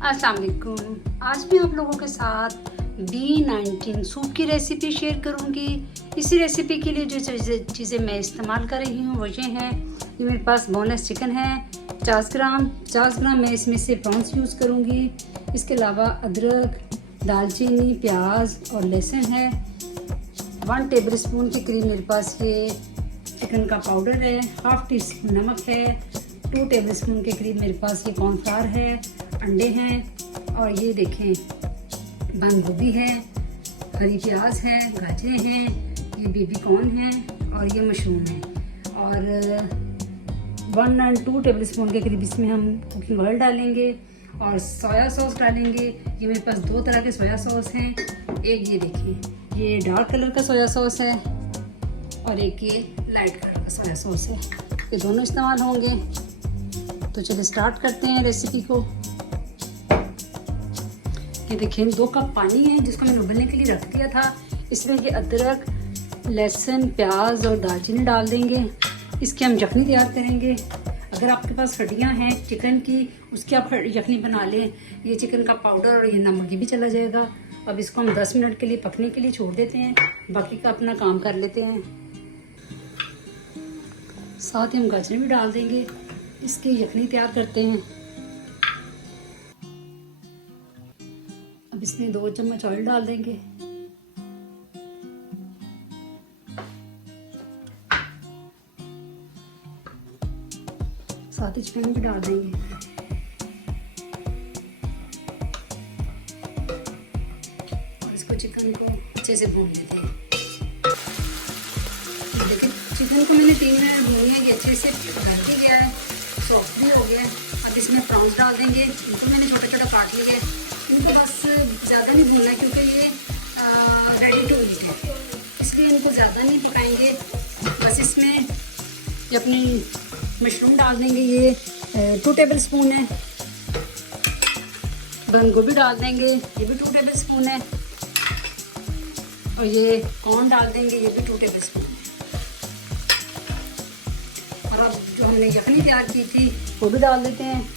अस्सलाम वालेकुम। आज मैं आप लोगों के साथ B19 सूप की रेसिपी शेयर करूंगी। इसी रेसिपी के लिए जो चीज़ें मैं इस्तेमाल कर रही हूँ वो ये हैं। ये मेरे पास बोनलेस चिकन है 50 ग्राम मैं इसमें से प्रॉन्स यूज़ करूँगी। इसके अलावा अदरक, दालचीनी, प्याज और लहसुन है। 1 टेबलस्पून के करीब मेरे पास ये चिकन का पाउडर है। हाफ टी स्पून नमक है। 2 टेबलस्पून के करीब मेरे पास ये कॉर्नफ्लावर है। अंडे हैं और ये देखें बंद गोभी है, हरी प्याज है, गाजरें हैं, ये बेबी कॉर्न है और ये मशरूम है। और 1 और 2 टेबलस्पून के करीब इसमें हम कुकिंग ऑयल डालेंगे और सोया सॉस डालेंगे। ये मेरे पास 2 तरह के सोया सॉस हैं। एक ये देखिए ये डार्क कलर का सोया सॉस है और एक ये लाइट कलर का सोया सॉस है। ये दोनों इस्तेमाल होंगे। तो चलिए स्टार्ट करते हैं रेसिपी को। ये देखिए 2 कप पानी है जिसको मैंने उबलने के लिए रख दिया था। इसमें ये अदरक, लहसुन, प्याज और दालचीनी डाल देंगे। इसकी हम यखनी तैयार करेंगे। अगर आपके पास हड्डियाँ हैं चिकन की उसकी आप यखनी बना लें। ये चिकन का पाउडर और ये नमक भी चला जाएगा। अब इसको हम 10 मिनट के लिए पकने के लिए छोड़ देते हैं। बाकी का अपना काम कर लेते हैं। साथ ही हम गाजरें भी डाल देंगे। इसकी यखनी तैयार करते हैं। अब इसमें 2 चम्मच ऑयल डाल देंगे। साथ ही चिकन भी डाल देंगे। और इसको चिकन को अच्छे से भून लेते हैं। देखिए चिकन को मैंने 3 मिनट भूनी है। ये अच्छे से भर के गया है, सॉफ्ट भी हो गया है। अब इसमें प्रॉन्स डाल देंगे। इनको मैंने छोटा छोटा काट लिया है। इनको बस ज़्यादा नहीं भूनना क्योंकि ये रेडी टू ईट है, इसलिए इनको ज़्यादा नहीं पकाएंगे। बस इसमें ये अपनी मशरूम डाल देंगे। ये 2 टेबलस्पून है। बंद गोभी डाल देंगे, ये भी 2 टेबलस्पून है। और ये कॉर्न डाल देंगे, ये भी 2 टेबलस्पून है। और अब जो हमने यखनी तैयार की थी वो भी डाल देते हैं।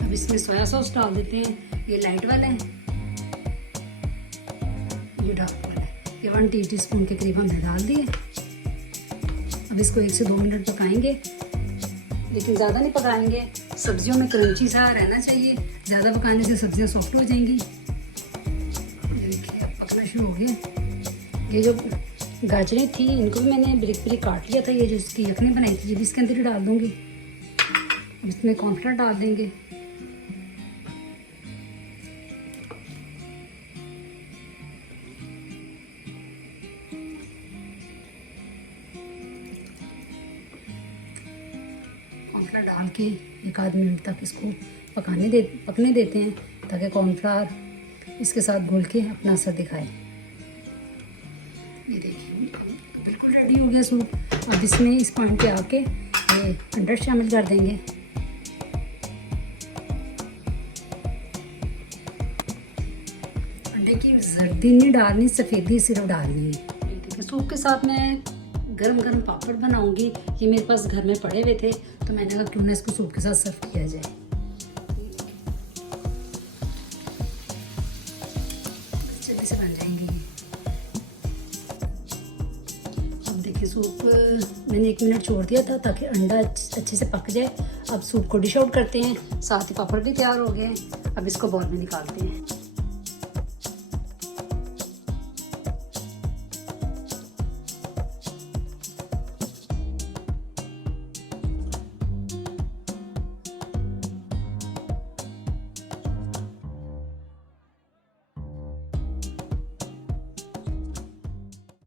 अब इसमें सोया सॉस डाल देते हैं। ये लाइट वाला है, ये डार्क वाला है। ये 1 टीस्पून के करीब हमने डाल दिए। अब इसको 1 से 2 मिनट पकाएंगे, लेकिन ज़्यादा नहीं पकाएंगे। सब्जियों में क्रंची सा रहना चाहिए। ज़्यादा पकाने से सब्जियां सॉफ्ट हो जाएंगी। देखिए अब पकना शुरू हो गया। ये जो गाजरें थी इनको भी मैंने ब्रिक ब्रिक काट लिया था। ये जो इसकी यखनी बनाई थी ये भी इसके अंदर ही डाल दूँगी। अब इसमें कॉर्नफ्लावर डाल देंगे। कॉर्नफ्लावर डाल के 1 आध मिनट तक इसको पकने देते हैं ताकि कॉर्नफ्लावर इसके साथ घुल के अपना असर दिखाए। ये देखिए बिल्कुल रेडी हो गया सूप। अब इसमें इस पॉइंट पे आके ये अंडा शामिल कर देंगे। अंडे की जर्दी नहीं डालनी, सफ़ेदी सिर्फ डालनी है। देखिए सूप के साथ मैं गरम गरम पापड़ बनाऊंगी। ये मेरे पास घर में पड़े हुए थे तो मैंने कहा क्यों ना इसको सूप के साथ सर्व किया जाए। जल्दी से बन जाएंगे ये। अब देखिए सूप मैंने 1 मिनट छोड़ दिया था ताकि अंडा अच्छे से पक जाए। अब सूप को डिश आउट करते हैं। साथ ही पापड़ भी तैयार हो गए हैं। अब इसको बाउल में निकालते हैं।